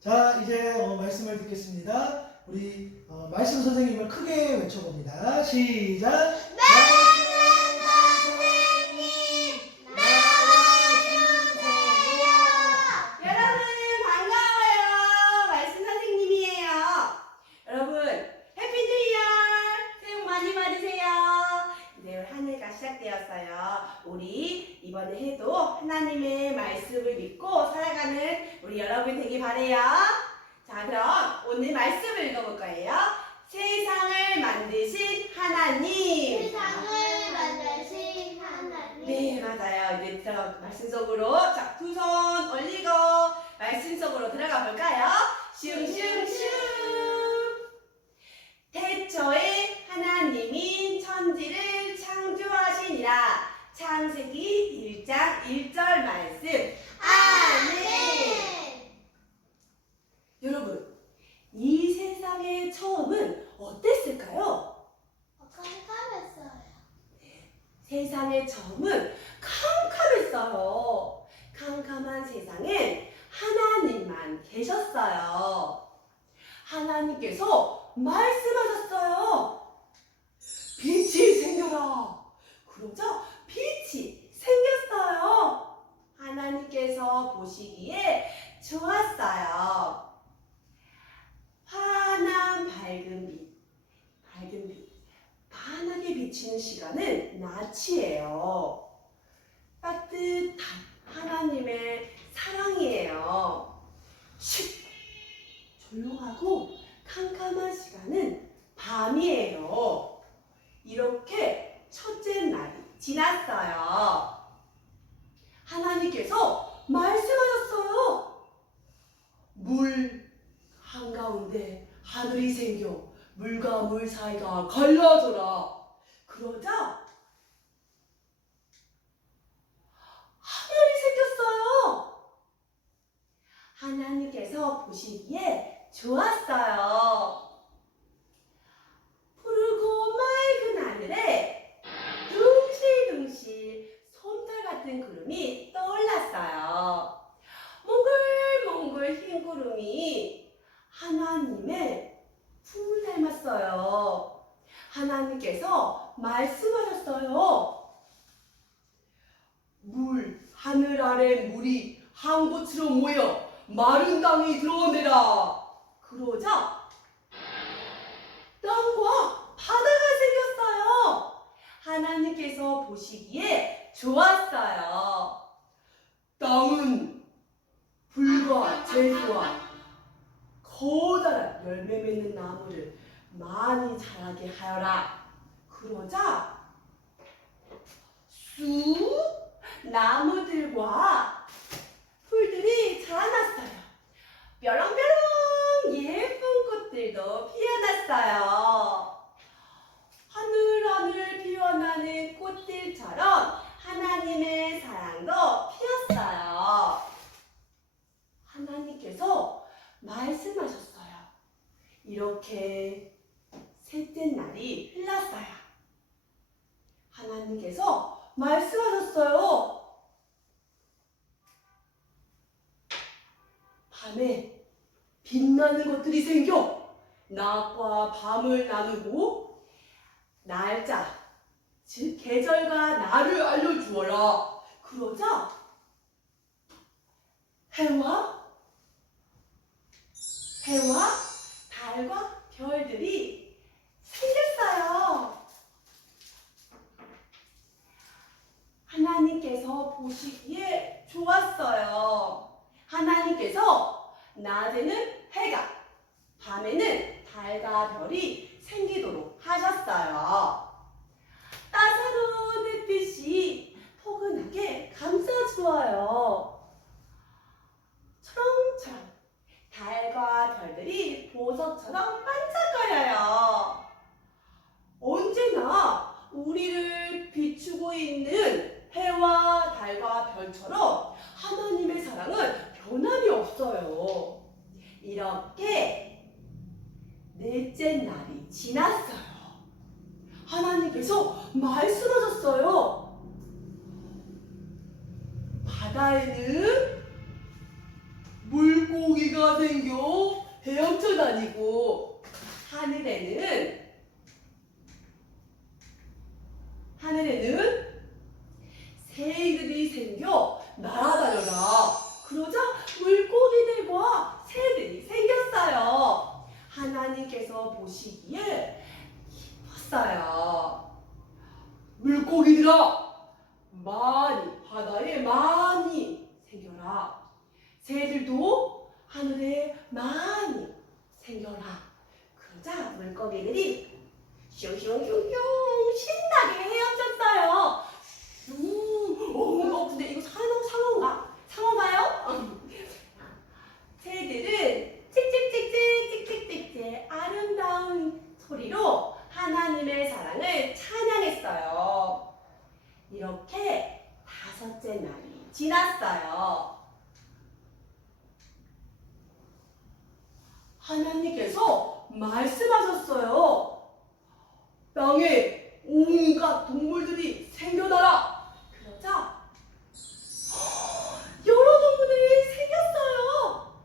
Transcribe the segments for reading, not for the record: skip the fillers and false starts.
자, 이제 말씀을 듣겠습니다. 우리 말씀 선생님을 크게 외쳐봅니다. 시작. 말씀 선생님 나와주세요. 여러분 반가워요. 말씀 선생님이에요. 여러분 해피 뉴 이어. 새해 복 많이 받으세요. 이제 한 해가 시작되었어요. 우리 이번 해도 하나님의 말씀을 믿고 살아가는 우리 여러분 되길 바래요. 자, 그럼 오늘 말씀을 읽어볼 거예요. 세상을 만드신 하나님. 세상을 만드신 하나님. 네, 맞아요. 이제 말씀 속으로 자, 두 손 올리고 말씀 속으로 들어가 볼까요? 슝슝슝. 태초에 하나님이 천지를 창조하시니라. 창세기 1장 1절 말씀. 아멘. 여러분, 이 세상의 처음은 어땠을까요? 깜깜했어요. 세상의 처음은 캄캄했어요. 캄캄한 세상엔 하나님만 계셨어요. 하나님께서 말씀하셨어요. 빛이 생겨라. 그러자 빛이 생겼어요. 하나님께서 보시기에 좋았어요. 환한 밝은 빛. 환하게 비치는 시간은 낮이에요. 따뜻한 하나님의 사랑이에요. 조용하고 캄캄한 시간은 밤이에요. 이렇게 첫째 날이 지났어요. 하나님께서 말씀하셨어요. 물 한가운데 하늘이 생겨 물과 물 사이가 갈라져라. 그러자 하늘이 생겼어요. 하나님께서 보시기에 좋았어요. 푸르고 맑은 하늘에 둥실둥실 솜털 같은 구름이 떠올랐어요. 몽글몽글 흰 구름이 하나님의 품을 닮았어요. 하나님께서 말씀하셨어요. 하늘 아래 물이 한 곳으로 모여 마른 땅이 드러내라. 그러자 땅과 바다가 생겼어요. 하나님께서 보시기에 좋았어요. 땅은 풀과 채소와 커다란 열매 맺는 나무를 많이 자라게 하여라. 그러자 쑥 나무들과 풀들이 자라났어요. 뾰롱뾰롱 예쁜 꽃들도 피어났어요. 하늘하늘 피어나는 꽃들처럼 하나님의 사랑도 피었어요. 하나님께서 말씀하셨어요. 이렇게 셋째 날이 흘렀어요. 하나님께서 말씀하셨어요. 밤에 빛나는 것들이 생겨 낮과 밤을 나누고 날짜, 즉 계절과 날을 알려주어라. 그러자 해와 달과 별들이 생겼어요. 하나님께서 보시기에 좋았어요. 하나님께서 낮에는 해가, 밤에는 달과 별이 생기도록 하셨어요. 따사로운 햇빛이 포근하게 감싸주어요. 초롱초롱 달과 별들이 보석처럼 반짝거려요. 언제나 우리를 비추고 있는 해와 달과 별처럼 하나님의 사랑은 변함이 없어요. 이렇게 넷째 날이 지났어요. 하나님께서 말씀하셨어요. 바다에는 물고기가 생겨 헤엄쳐 다니고 하늘에는 새들이 생겨 날아다녀라. 그러자 물고기들과 새들이 생겼어요. 하나님께서 보시기에 기뻤어요. 물고기들아, 바다에 많이 생겨라. 새들도 하늘에 많이 생겨라. 그러자 물고기들이 슝슝슝슝 신나게 헤엄쳤어요. 근데 이거 상어인가? 상어가요? 새들은 찍찍찍찍찍찍찍 아름다운 소리로 하나님의 사랑을 찬양했어요. 이렇게 5째 날이 지났어요. 하나님께서 말씀하셨어요. 땅에 온갖 동물들이 생겨나라. 그러자 여러 동물들이 생겼어요.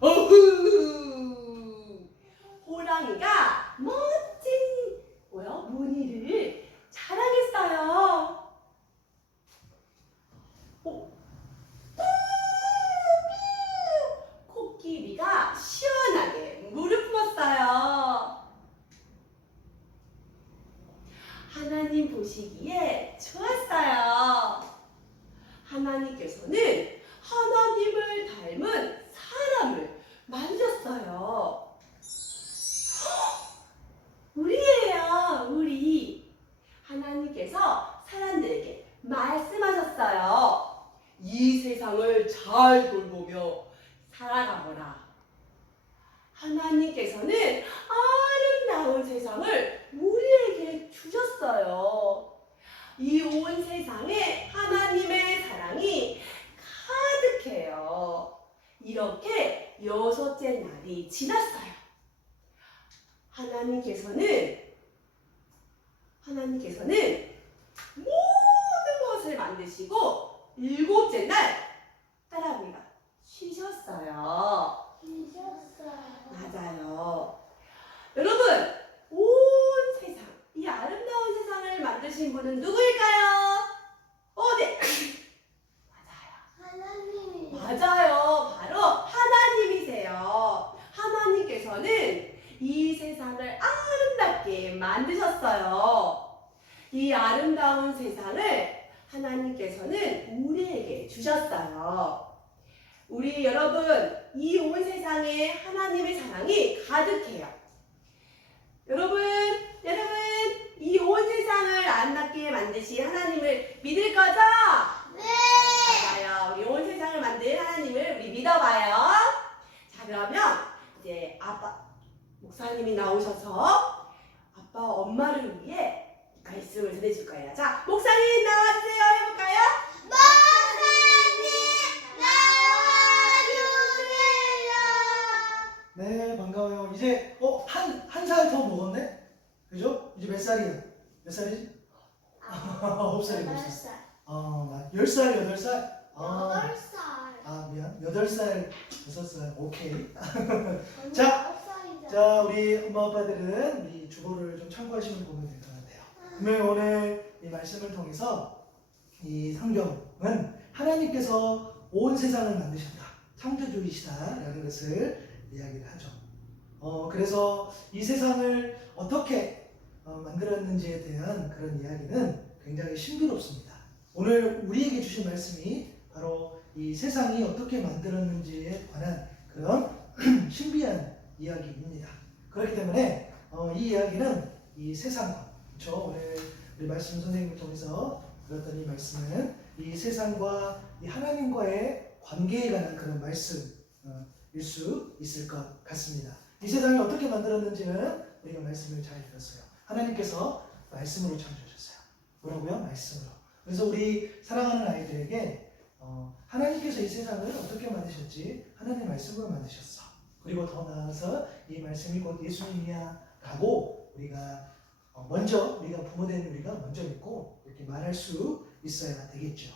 어후! 호랑이가 멋진 무늬를 자랑했어요. 코끼리가 시원하게 물을 품었어요. 하나님 보시기에 좋았어요. 하나님께서는 하나님을 닮은 사람을 만드셨어요. 우리예요, 우리. 하나님께서 사람들에게 말씀하셨어요. 이 세상을 잘 돌보며 살아가거라. 하나님께서는 아름다운 세상을 우리에게 주셨어요. 이 온 세상에 하나님의 사랑이 가득해요. 이렇게 6째 날이 지났어요. 하나님께서는 모든 것을 만드시고 7째 날 따라합니다. 쉬셨어요. 맞아요. 여러분, 온 세상, 이 아름다운 세상을 만드신 분은 누구일까요? 네. 하나님이. 맞아요. 바로 하나님이세요. 하나님께서는 이 세상을 아름답게 만드셨어요. 이 아름다운 세상을 하나님께서는 우리에게 주셨어요. 우리 여러분, 이 온 세상에 하나님의 사랑이 가득해요. 여러분, 이 온 세상을 아름답게 만드신 하나님을 믿을 거죠? 네. 맞아요. 우리 온 세상을 만든 하나님을 우리 믿어봐요. 자, 그러면 이제 목사님이 나오셔서 아빠, 엄마를 위해 말씀을 전해줄 거예요. 자, 목사님 나와주세요. 해볼까요? 네, 반가워요. 이제 한 살 더 먹었네? 그죠? 이제 몇 살이야? 몇 살이지? 9살이 됐어. 10살, 8살? 8살. 미안. 8살, 6살. 오케이. 자, 우리 엄마 아빠들은 이 주보를 좀 참고하시면 보면 될 것 같아요. 그러면 오늘 이 말씀을 통해서 이 성경은 하나님께서 온 세상을 만드셨다. 창조주이시다라는 것을 이야기를 하죠. 그래서 이 세상을 어떻게 만들었는지에 대한 그런 이야기는 굉장히 신비롭습니다. 오늘 우리에게 주신 말씀이 바로 이 세상이 어떻게 만들었는지에 관한 그런 신비한 이야기입니다. 그렇기 때문에 이 이야기는 이 세상과, 그렇죠? 오늘 우리 말씀 선생님을 통해서 들었던 이 말씀은 이 세상과 이 하나님과의 관계에 관한 그런 말씀일 수 있을 것 같습니다. 이 세상이 어떻게 만들었는지는 우리가 말씀을 잘 들었어요. 하나님께서 말씀으로 창조하셨어요. 뭐라고요? 말씀으로. 그래서 우리 사랑하는 아이들에게 하나님께서 이 세상을 어떻게 만드셨지? 하나님의 말씀으로 만드셨어. 그리고 더 나아가서 이 말씀이 곧 예수님이야 라고 우리가 우리가 부모된 우리가 먼저 믿고 이렇게 말할 수 있어야 되겠죠.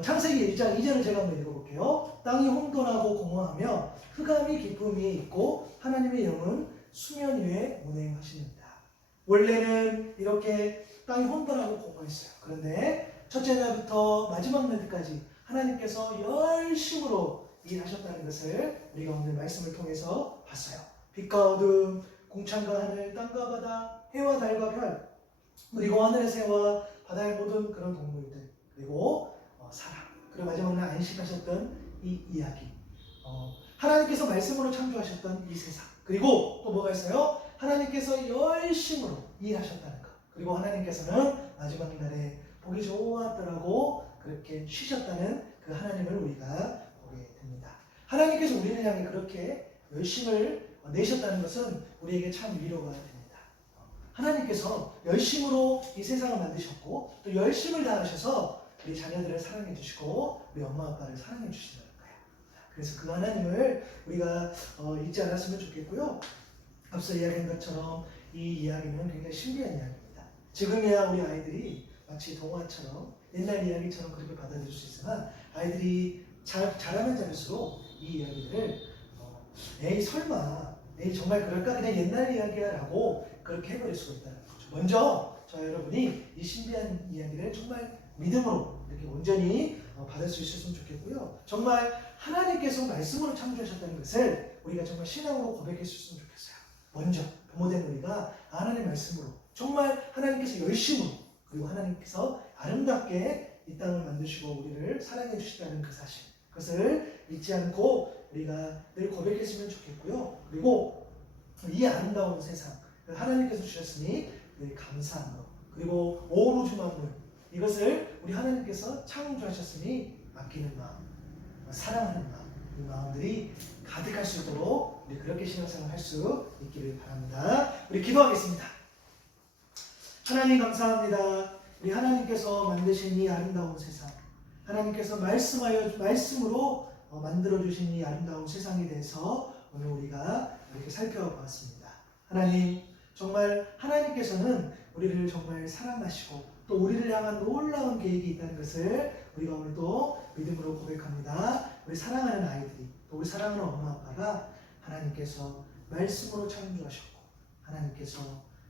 창세기 1장 2절을 제가 한번 읽어볼게요. 땅이 혼돈하고 공허하며 흑암이 깊음이 있고 하나님의 영은 수면 위에 운행하시는다. 원래는 이렇게 땅이 혼돈하고 공허했어요. 그런데 첫째 날부터 마지막 날까지 하나님께서 열심으로 일하셨다는 것을 우리가 오늘 말씀을 통해서 봤어요. 빛과 어둠, 공창과 하늘, 땅과 바다, 해와 달과 별, 그리고 하늘의 새와 바다의 모든 그런 동물들, 그리고 사람, 그리고 마지막 날 안식하셨던 이 이야기, 하나님께서 말씀으로 창조하셨던 이 세상, 그리고 또 뭐가 있어요? 하나님께서 열심으로 일하셨다는 것, 그리고 하나님께서는 마지막 날에 보기 좋았더라고 그렇게 쉬셨다는 그 하나님을 우리가 보게 됩니다. 하나님께서 우리를 향해 그렇게 열심을 내셨다는 것은 우리에게 참 위로가 됩니다. 하나님께서 열심으로 이 세상을 만드셨고 또 열심을 다하셔서 우리 자녀들을 사랑해 주시고 우리 엄마 아빠를 사랑해 주신다는 거예요. 그래서 그 하나님을 우리가 잊지 않았으면 좋겠고요. 앞서 이야기한 것처럼 이 이야기는 굉장히 신비한 이야기입니다. 지금이야 우리 아이들이 마치 동화처럼 옛날 이야기처럼 그렇게 받아들일 수 있지만 아이들이 자라면 자랄수록 이 이야기를 에이 설마 에이 정말 그럴까 그냥 옛날 이야기야 라고 그렇게 해버릴 수가 있다는 거죠. 먼저 저 여러분이 이 신비한 이야기를 정말 믿음으로 이렇게 온전히 받을 수 있었으면 좋겠고요. 정말 하나님께서 말씀으로 창조하셨다는 것을 우리가 정말 신앙으로 고백했으면 좋겠어요. 먼저 부모된 우리가 하나님의 말씀으로 정말 하나님께서 열심으로 그리고 하나님께서 아름답게 이 땅을 만드시고 우리를 사랑해 주시다는 그 사실, 그것을 잊지 않고 우리가 늘 고백했으면 좋겠고요. 그리고 이 아름다운 세상 하나님께서 주셨으니 늘 감사함으로, 그리고 온 우주 만물 이것을 우리 하나님께서 창조하셨으니 맡기는 마음, 사랑하는 마음, 이 마음들이 가득할 수 있도록 우리 그렇게 신앙생활 할 수 있기를 바랍니다. 우리 기도하겠습니다. 하나님 감사합니다. 우리 하나님께서 만드신 이 아름다운 세상, 하나님께서 말씀으로 만들어주신 이 아름다운 세상에 대해서 오늘 우리가 이렇게 살펴보았습니다. 하나님, 정말 하나님께서는 우리를 정말 사랑하시고 또 우리를 향한 놀라운 계획이 있다는 것을 우리가 오늘도 믿음으로 고백합니다. 우리 사랑하는 아이들이, 또 우리 사랑하는 엄마 아빠가 하나님께서 말씀으로 창조하셨고 하나님께서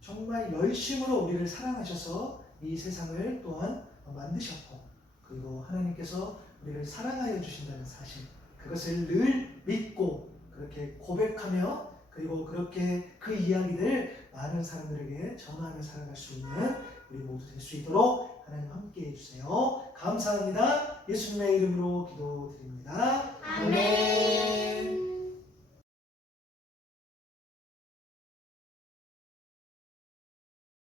정말 열심으로 우리를 사랑하셔서 이 세상을 또한 만드셨고, 그리고 하나님께서 우리를 사랑하여 주신다는 사실, 그것을 늘 믿고 그렇게 고백하며 그리고 그렇게 그 이야기를 많은 사람들에게 전하며 살아갈 수 있는 우리 모두 될 수 있도록 하나님 함께 해주세요. 감사합니다. 예수님의 이름으로 기도드립니다. 아멘.